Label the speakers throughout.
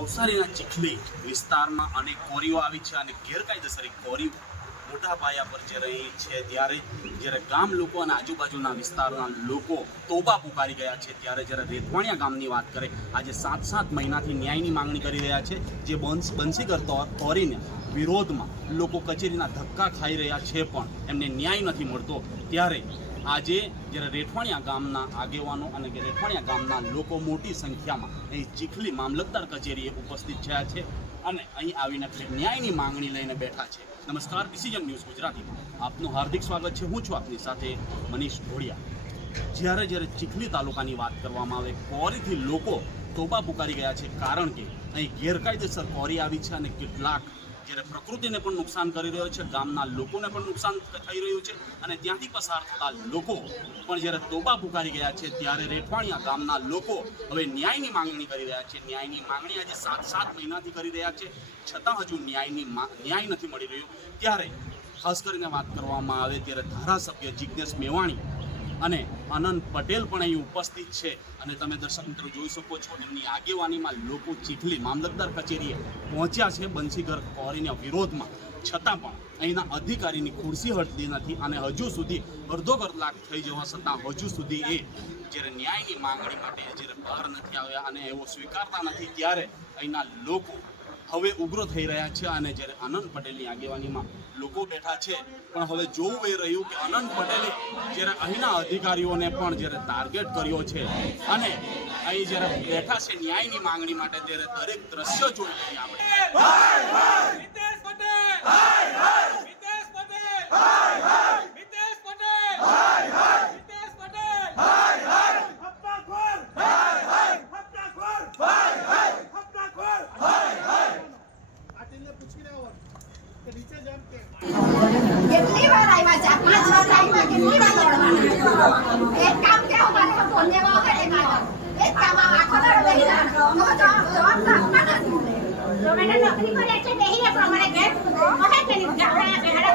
Speaker 1: નવસારીના ચીખલી વિસ્તારમાં અનેક કોરીઓ આવી છે અને ગેરકાયદેસર કોરીઓ મોટા પાયા પર જે રહી છે ત્યારે જ્યારે ગામ લોકો અને આજુબાજુના વિસ્તારના લોકો તોબા પુકારી ગયા છે, ત્યારે જ્યારે રેતવાણિયા ગામની વાત કરે, આજે સાત સાત મહિનાથી ન્યાયની માંગણી કરી રહ્યા છે. જે બંસ બંસીગર તો- કોરીને વિરોધમાં લોકો કચેરીના ધક્કા ખાઈ રહ્યા છે પણ એમને ન્યાય નથી મળતો. ત્યારે આજે જ્યારે રેઠવાણિયા ગામના આગેવાનો અને રેઠવાણિયા ગામના લોકો મોટી સંખ્યામાં અહીં ચીખલી મામલતદાર કચેરીએ ઉપસ્થિત થયા છે અને અહીં આવીને ન્યાયની માંગણી લઈને બેઠા છે. નમસ્કાર ડિસિઝન ન્યૂઝ ગુજરાતીમાં આપનું હાર્દિક સ્વાગત છે. હું છું આપની સાથે મનીષ ઢોળિયા જ્યારે જ્યારે ચીખલી તાલુકાની વાત કરવામાં આવે કોરીથી લોકો તોબા પુકારી ગયા છે કારણ કે અહીં ગેરકાયદેસર કોરી આવી છે અને કેટલાક જ્યારે પ્રકૃતિને પણ નુકસાન કરી રહ્યો છે, ગામના લોકોને પણ નુકસાન થઈ રહ્યું છે અને ત્યાંથી પસાર થતા લોકો પણ જ્યારે તોબા પુકારી ગયા છે, ત્યારે રેઠવાણિયા ગામના લોકો હવે ન્યાયની માંગણી કરી રહ્યા છે. ન્યાયની માંગણી આજે સાત સાત મહિનાથી કરી રહ્યા છે. છતાં હજુ ન્યાયની ન્યાય નથી મળી રહ્યો. ત્યારે ખાસ કરીને વાત કરવામાં આવે ત્યારે ધારાસભ્ય જિજ્ઞેશ મેવાણી અને આનંદ પટેલ પણ અહીં ઉપસ્થિત છે. અને તમે દર્શક મિત્રો જોઈ શકો છો, એમની આગેવાનીમાં લોકો ચીખલી મામલતદાર કચેરીએ પહોંચ્યા છે બંસીઘર કોરીના વિરોધમાં. છતાં પણ અહીંના અધિકારીની ખુરશી હટતી નથી અને હજુ સુધી અડધો કલાક થઈ જવા છતાં હજુ સુધી એ જ્યારે ન્યાયની માંગણી માટે જ્યારે બહાર નથી આવ્યા અને એવો સ્વીકારતા નથી, ત્યારે અહીંના લોકો હવે ઉગ્ર થઈ રહ્યા છે અને જ્યારે આનંદ પટેલની આગેવાનીમાં લોકો બેઠા છે પણ હવે જોવું એ રહ્યું કે આનંદ પટેલે જ્યારે અહીંના અધિકારીઓને પણ જ્યારે ટાર્ગેટ કર્યો છે અને અહીં જ્યારે બેઠા છે ન્યાયની માંગણી માટે ત્યારે દરેક દ્રશ્ય જોઈ લઈએ આપણે
Speaker 2: મિતેશ પટેલ હાય હાય મિતેશ પટેલ હાય હાય મિતેશ પટેલ હાય હાય મિતેશ પટેલ હાય હાય હપ્તાખોર હાય હાય હપ્તાખોર હાય હાય હપ્તાખોર હાય હાય
Speaker 3: કેટલી વાર આવ્યા ચાર પાંચ વાર આવ્યા કેટલી વાર દોડવાના એક કામ કેવું મારે તો ફોન લેવા આવે એક આવે એક કામ આ આખો દાડો બેસી રહેવાનો. તો જવાબ જવાબ તો આપવાના જ.
Speaker 4: તો મને નોકરી પર એટલે બેહી રહે પ્રમાણે ઘેર કહે કે નહીં ગામડા બેહાડા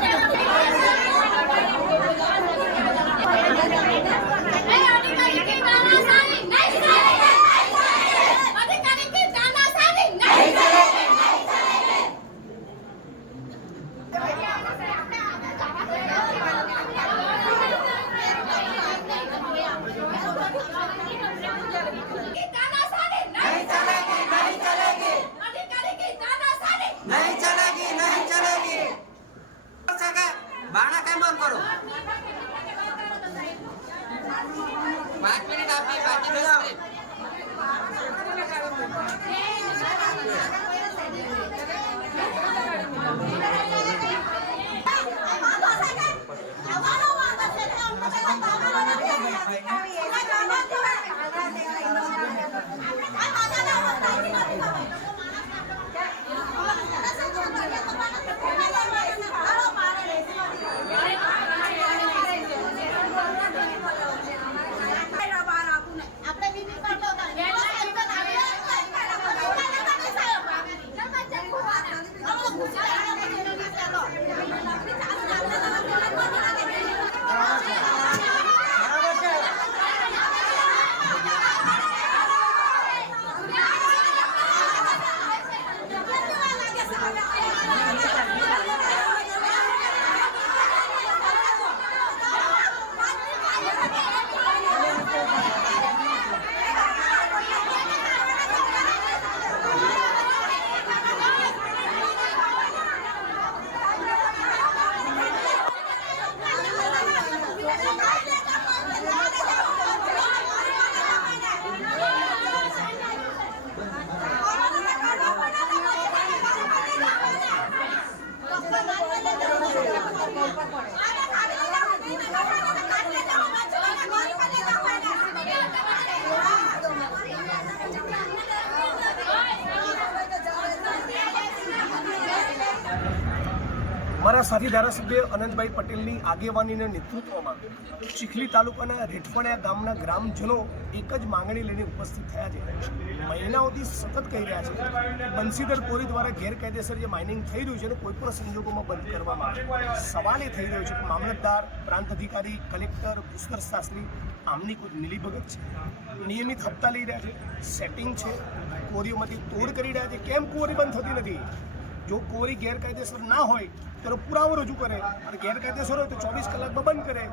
Speaker 5: બાણા કેમ બંધ કરો પાંચ મિનિટ
Speaker 3: આપી બાકી દસ
Speaker 6: મિનિટ સાથી ધારાસભ્ય અનંતભાઈ પટેલની આગેવાનીના નેતૃત્વમાં ચીખલી તાલુકાના રેઠવાડિયા ગામના ગ્રામજનો એક જ માંગણી લઈને ઉપસ્થિત થયા છે. મહિનાઓથી સતત કહી રહ્યા છે બંસીધર કોરી દ્વારા ગેરકાયદેસર જે માઇનિંગ થઈ રહ્યું છે એને કોઈ પણ સંજોગોમાં બંધ કરવામાં સવાલ એ થઈ રહ્યો છે કે મામલતદાર, પ્રાંત અધિકારી, કલેક્ટર પુષ્કર શાસ્ત્રી આમની કોઈ મિલીભગત છે? નિયમિત હપ્તા લઈ રહ્યા છે સેટિંગ છે, કોરીઓમાંથી તોડ કરી રહ્યા છે. કેમ કોરી બંધ થતી નથી? જો કોરી ગેરકાયદેસર ના હોય તો પુરાવો રજૂ કરે અને ગેરકાયદેસર હોય તો ચોવીસ કલાકમાં બંધ કરે.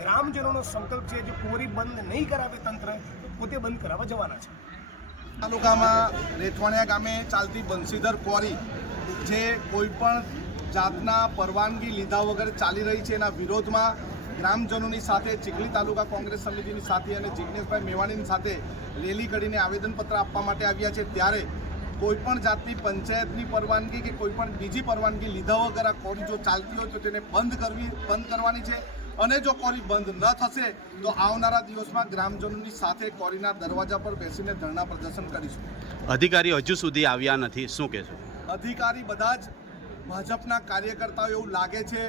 Speaker 6: ગ્રામજનોનો સંકલ્પ છે જે કોરી બંધ નહીં કરાવે તંત્ર પોતે બંધ કરાવવા જવાના છે.
Speaker 7: તાલુકામાં રેઠવાણિયા ગામે ચાલતી બંસીધર ક્વોરી જે કોઈ પણ જાતના પરવાનગી લીધા વગર ચાલી રહી છે એના વિરોધમાં ગ્રામજનોની સાથે, ચીખલી તાલુકા કોંગ્રેસ સમિતિની સાથે અને જિગ્નેશભાઈ મેવાણીની સાથે રેલી કરીને આવેદનપત્ર આપવા માટે આવ્યા છે. ત્યારે કોઈ પણ જાતની પંચાયતની પરવાનગી કે કોઈ પણ બીજી પરવાનગી લીધા વગર આ કોરી જો ચાલતી હોય તો તેને બંધ કરવી બંધ કરવાની છે. અને જો કોરી બંધ ન થશે તો આવનારા દિવસમાં ગ્રામજનોની સાથે કોરીના દરવાજા પર બેસીને ધરણા પ્રદર્શન કરીશું.
Speaker 1: અધિકારી હજુ સુધી આવ્યા નથી. શું કહેશો?
Speaker 7: અધિકારી બધા જ ભાજપના કાર્યકર્તાઓ એવું લાગે છે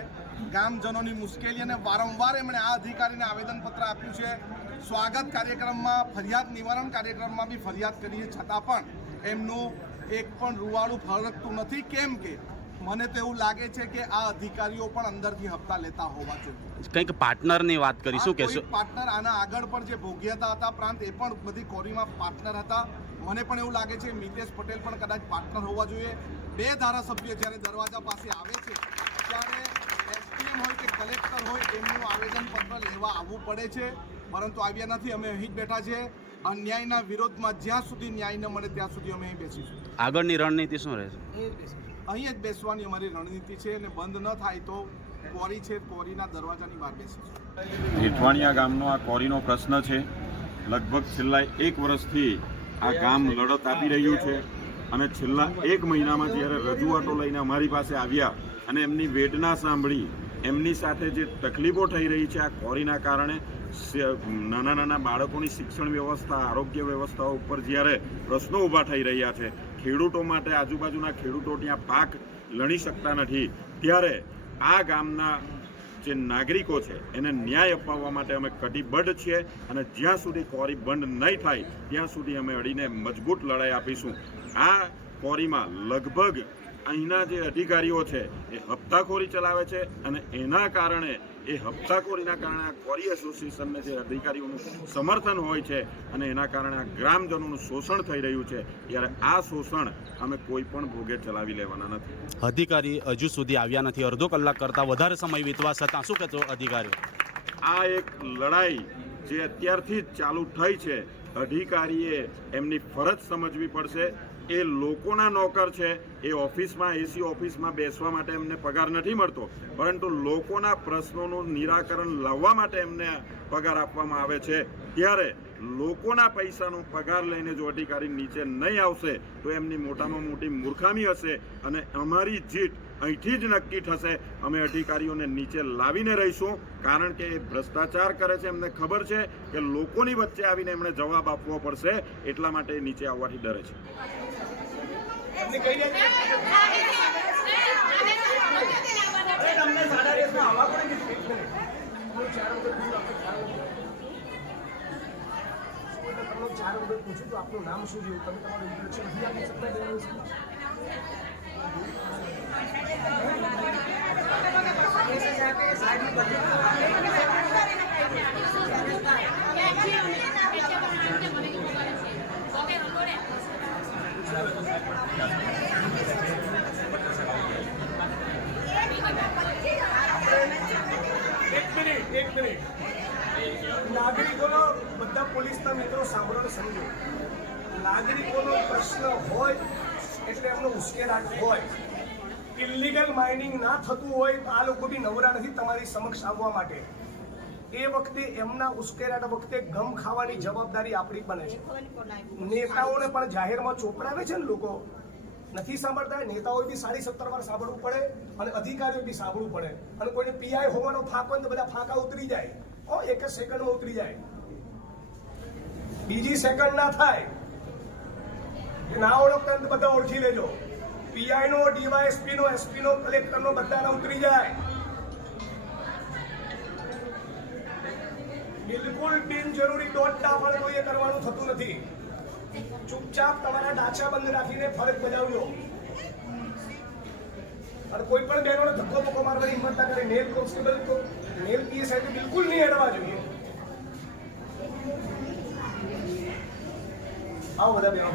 Speaker 7: ગ્રામજનોની મુશ્કેલી અને વારંવાર એમણે આ અધિકારીને આવેદનપત્ર આપ્યું છે. સ્વાગત કાર્યક્રમમાં ફરિયાદ નિવારણ કાર્યક્રમમાં બી ફરિયાદ કરીએ છતાં પણ એમનું એક પણ રૂવાડું ફરકતું નથી. કેમ કે મને તો એવું લાગે છે કે આ અધિકારીઓ પણ અંદરથી હપ્તા લેતા હોવા જોઈએ.
Speaker 1: કંઈક પાર્ટનરની વાત કરી શું કહેશો?
Speaker 7: પાર્ટનર આના આગળ પણ જે ભોગ્યતા હતા પ્રાંત એ પણ બધી કોરીમાં પાર્ટનર હતા. મને પણ એવું લાગે છે મિતેશ પટેલ પણ કદાચ પાર્ટનર હોવા જોઈએ. બે ધારાસભ્ય જ્યારે દરવાજા પાસે આવે છે ત્યારે એસડીએમ હોય કે કલેક્ટર હોય એમનું આવેદનપત્ર લેવા આવવું પડે છે. પરંતુ આવ્યા નથી અમે અહીં જ બેઠા છે અન્યાયના વિરોધમાં જ્યાં સુધી ન્યાય ન મળે ત્યાં સુધી અમે અહીં બેસીશું.
Speaker 1: આગળની રણનીતિ શું રહેશે?
Speaker 7: અહીં જ બેસવાની અમારી રણનીતિ છે અને બંધ ન થાય તો કોરી છે કોરીના દરવાજાની બહાર બેસીશું.
Speaker 8: જેઠવાણિયા ગામનો આ કોરીનો પ્રશ્ન છે. લગભગ છેલ્લા એક વર્ષથી આ ગામ લડત આપી રહ્યું છે અને છેલ્લા એક મહિનામાં જ્યારે રજૂઆતો લઈને અમારી પાસે આવ્યા અને એમની વેદના સાંભળી એમની સાથે જે તકલીફો થઈ રહી છે આ કોરીના કારણે નાના નાના બાળકોની શિક્ષણ વ્યવસ્થા, આરોગ્ય વ્યવસ્થા ઉપર જ્યારે પ્રશ્નો ઊભા થઈ રહ્યા છે, ખેડૂતો માટે આજુબાજુના ખેડૂતો ત્યાં પાક લણી શકતા નથી, ત્યારે આ ગામના જે નાગરિકો છે, એને ન્યાય અપાવવા માટે અમે કટિબદ્ધ છીએ અને જ્યાં સુધી કોરી બંધ નહીં થાય, ત્યાં સુધી અમે અડીને મજબૂત લડાઈ આપીશું. આ કોરીમાં લગભગ અહીંના જે અધિકારીઓ છે, એ હપ્તાખોરી ચલાવે છે અને એના કારણે એ હપ્તાખોરીના કારણે આ ક્વોરી એસોસિએશનને જે અધિકારીઓનું સમર્થન હોય છે અને એના કારણે આ ગ્રામજનોનું શોષણ થઈ રહ્યું છે ત્યારે આ શોષણ અમે કોઈ પણ ભોગે ચલાવી લેવાના નથી.
Speaker 1: અધિકારી હજુ સુધી આવ્યા નથી. અડધો કલાક કરતાં વધારે સમય વીતવા છતાં શું કહેતો અધિકારી
Speaker 8: આ એક લડાઈ જે અત્યારથી જ ચાલુ થઈ છે. અધિકારીએ એમની ફરજ સમજવી પડશે. એ લોકોના નોકર છે, એ ઓફિસમાં એસી ઓફિસમાં બેસવા માટે એમને પગાર નથી મળતો. પરંતુ લોકોના પ્રશ્નોનું નિરાકરણ લાવવા માટે એમને પગાર આપવામાં આવે છે. ત્યારે લોકોના પૈસાનો પગાર લઈને જો અધિકારી નીચે નહીં આવશે તો એમની મોટામાં મોટી મૂર્ખામી હશે અને અમારી જીત અહીંથી જ નક્કી થશે. અમે અધિકારીઓને નીચે લાવીને રહીશું કારણ કે એ ભ્રષ્ટાચાર કરે છે એમને ખબર છે કે લોકોની વચ્ચે આવીને એમણે જવાબ આપવો પડશે એટલા માટે એ નીચે આવવાથી ડરે છે.
Speaker 6: ચાર વખત પૂછું શું છે તેના વિશે? એક મિનિટ. નાગરિકોનો, બધા પોલીસના મિત્રો સાંભળો ને સમજો. નાગરિકોનો પ્રશ્ન હોય, એટલે એમનો ઉશ્કેરાટ હોય. ઇલિગલ માઇનિંગ ના થતું હોય, તો આ લોકો બી નવરા નથી તમારી સમક્ષ આવવા માટે. એ વખતે એમના ઉશ્કેરાટ વખતે ગમ ખાવાની જવાબદારી આપણી બને છે. નેતાઓને પણ જાહેરમાં ચોપડાવે છે ને લોકો? નથી સાંભળતા નેતાઓ બી સાડી સત્તર વાર સાંભળવું પડે અને અધિકારીઓ બી સાંભળવું પડે. અને કોઈને પીઆઈ હોવાનો ફાંક હોય તો બધા ફાંકા ઉતરી જાય. ઓ એક જ સેકન્ડમાં ઉતરી જાય. બીજી સેકન્ડ ના થાય ના ઓળખતા બધા ઓળખી લેજો. પીઆઈ નો ડીવાયએસપી નો એસપી નો કલેક્ટર નો બધાના ઉતરી જાય. બિલકુલ બિનજરૂરી દોડ પણ કોઈએ કરવાનું થતું નથી. ચૂપચાપ તમારા ડાચા બંધ રાખીને ફરજ બજાવજો અને કોઈ પણ બહેનોને ધક્કો ધક્કો મારવાની હિંમત ના કરે મેલ કોન્સ્ટેબલ તો મેલ પીએસઆઈ તો બિલકુલ નહીં હેડવા જોઈએ આવો બધા બહેનો.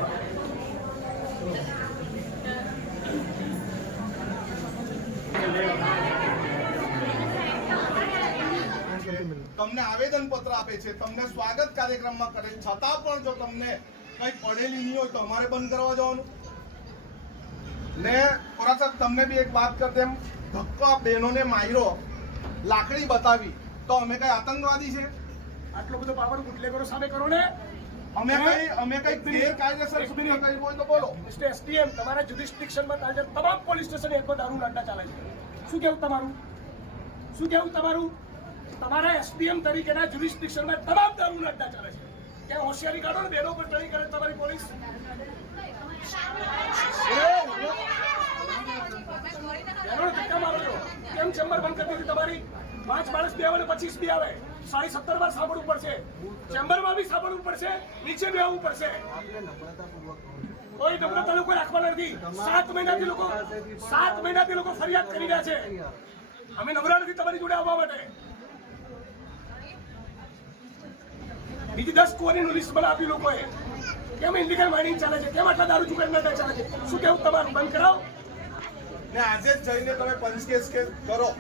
Speaker 7: તમને આવેદન પત્ર આપે છે તમને સ્વાગત કાર્યક્રમમાં કરે. છતાં પણ જો તમને કઈ પડેલી નહીં હોય તો અમારે બંધ કરવા જવાનું. ને ખોરા સાહેબ તમને બી એક વાત કર દેમ ધક્કા બહેનોને માર્યો લાકડી બતાવી તો અમે કઈ આતંકવાદી છે?
Speaker 6: આટલો બધો પાવર બુટલેગરો સામે કરો ને.
Speaker 7: અમે કઈ અમે કઈ ગેરકાયદેસર કૃત્ય કર્યું હોય તો બોલો.
Speaker 6: મિસ્ટર એસટીએમ તમારા જ્યુરિસ્ડિક્શનમાં તાજેતર તમામ પોલીસ સ્ટેશન એક દારૂ લાંડા ચાલે છે. શું કેવું તમારું? શું કેવું તમારું? તમારા એસપીએમ તરીકેના જ્યુરિસ્ડિક્શનમાં તમામ દારૂ લાંડા ચાલે છે. ક્યાં હોશિયારી કાઢો ને બેનો પર ટ્રેનિંગ કરે તમારી પોલીસ. કેમ ચેમ્બર બંધ કરી દીધી તમારી? પાંચ માણસ બે આવે પચીસ બી આવે. સાડી સત્તર વાર સાંભળવું પડશે. ચેમ્બરમાં બી સાંભળવું પડશે. નીચે બી આવવું પડશે. કોઈ નમ્રતા લોકો રાખવાના નથી. સાત મહિનાથી લોકો સાત મહિનાથી લોકો ફરિયાદ કરી રહ્યા છે. અમે નવરા નથી તમારી જોડે આવવા માટે. બીજી દસ કોરીનું લિસ્ટ બનાવી લોકોએ. કેમ ઇલીગલ માઇનિંગ ચાલે છે? કેમ આટલા દારૂ નતા ચાલે છે? શું કેવું તમારું? બંધ કરાવો.
Speaker 7: ને આજે જ જઈને તમે પંચકેસ કે કરો.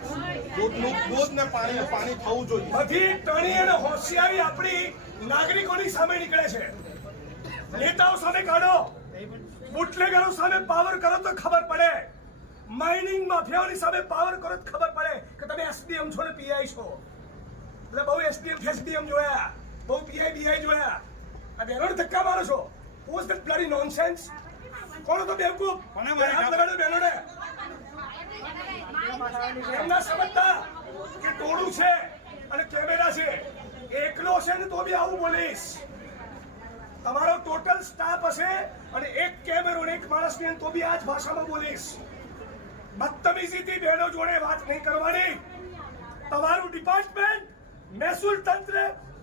Speaker 7: દૂધનું દૂધ ને પાણી પાણી થવું જોઈએ.
Speaker 6: બધી ટણી અને હોશિયારી આપણી નાગરિકોની સામે નીકળે છે. નેતાઓ સામે કાઢો. બુટલેગરો સામે પાવર કરો તો ખબર પડે. માઇનિંગ માફિયાઓની સામે પાવર કરો તો ખબર પડે કે તમે એસડીએમ છો ને પીઆઈ છો. એટલે બહુ એસડીએમ એસડીએમ જોયા. બહુ બીઆઈ જોયા. આ બહેનોને ધક્કા મારો છો. પોસ્ટ ધેટ બ્લડી નોનસેન્સ કોણ તો બેવકૂફ? હાથ લગાડ્યો બહેનોને એમના સમજતા કે ટોળું છે અને કેમેરા છે. એકલો છે ને તો બી આવું બોલીશ. તમારો ટોટલ સ્ટાફ હશે અને એક કેમેરો એક માણસની તો બી આ જ ભાષામાં બોલીશ. બદતમીજીથી બહેનો જોડે વાત નહીં કરવાની. તમારું ડિપાર્ટમેન્ટ મહેસૂલ તંત્ર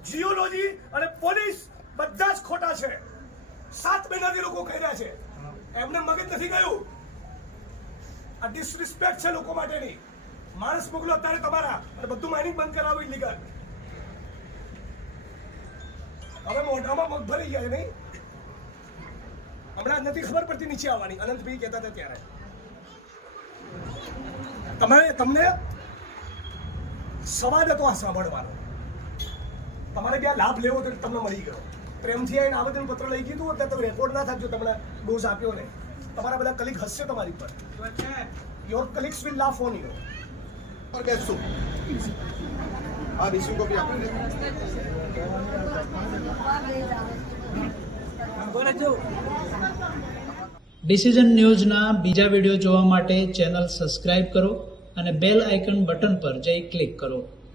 Speaker 6: જીઓલોજી અને પોલીસ બધા જ ખોટા છે. સાત મહિનાથી લોકો કહી રહ્યા છે. એમને મગજ નથી ગયું. આ ડિસરિસ્પેક્ટ છે લોકો માટેની. માણસ મોકલો અત્યારે તમારા અને બધું માઇનિંગ બંધ કરાવો ઇલીગલ હવે મોઢામાં મગ ભરી ગયા નહીં? હમણાં નથી ખબર પડતી નીચે આવવાની. અનંતભાઈ કહેતા હતા ત્યારે. તમારે તમને સવાદ હતો આ સાંભળવાનો. તમારે બી આ લાભ લેવો તો તમને મળી ગયો. પ્રેમથી આવીને આવેદન પત્ર લઈ કીધું એટલે તમે રેકોર્ડ ના થાકજો તમને ડોઝ આપ્યો ને તમારા બધા કલીગ હસશે તમારી પર your colleagues will laugh on you
Speaker 7: પર બેસો. આ રિસ્યુ કોપી આપો.
Speaker 9: ડિસિઝન ન્યૂઝના બીજા વીડિયો જોવા માટે ચેનલ સબસ્ક્રાઇબ કરો અને બેલ આઇકન બટન પર જઈ ક્લિક કરો.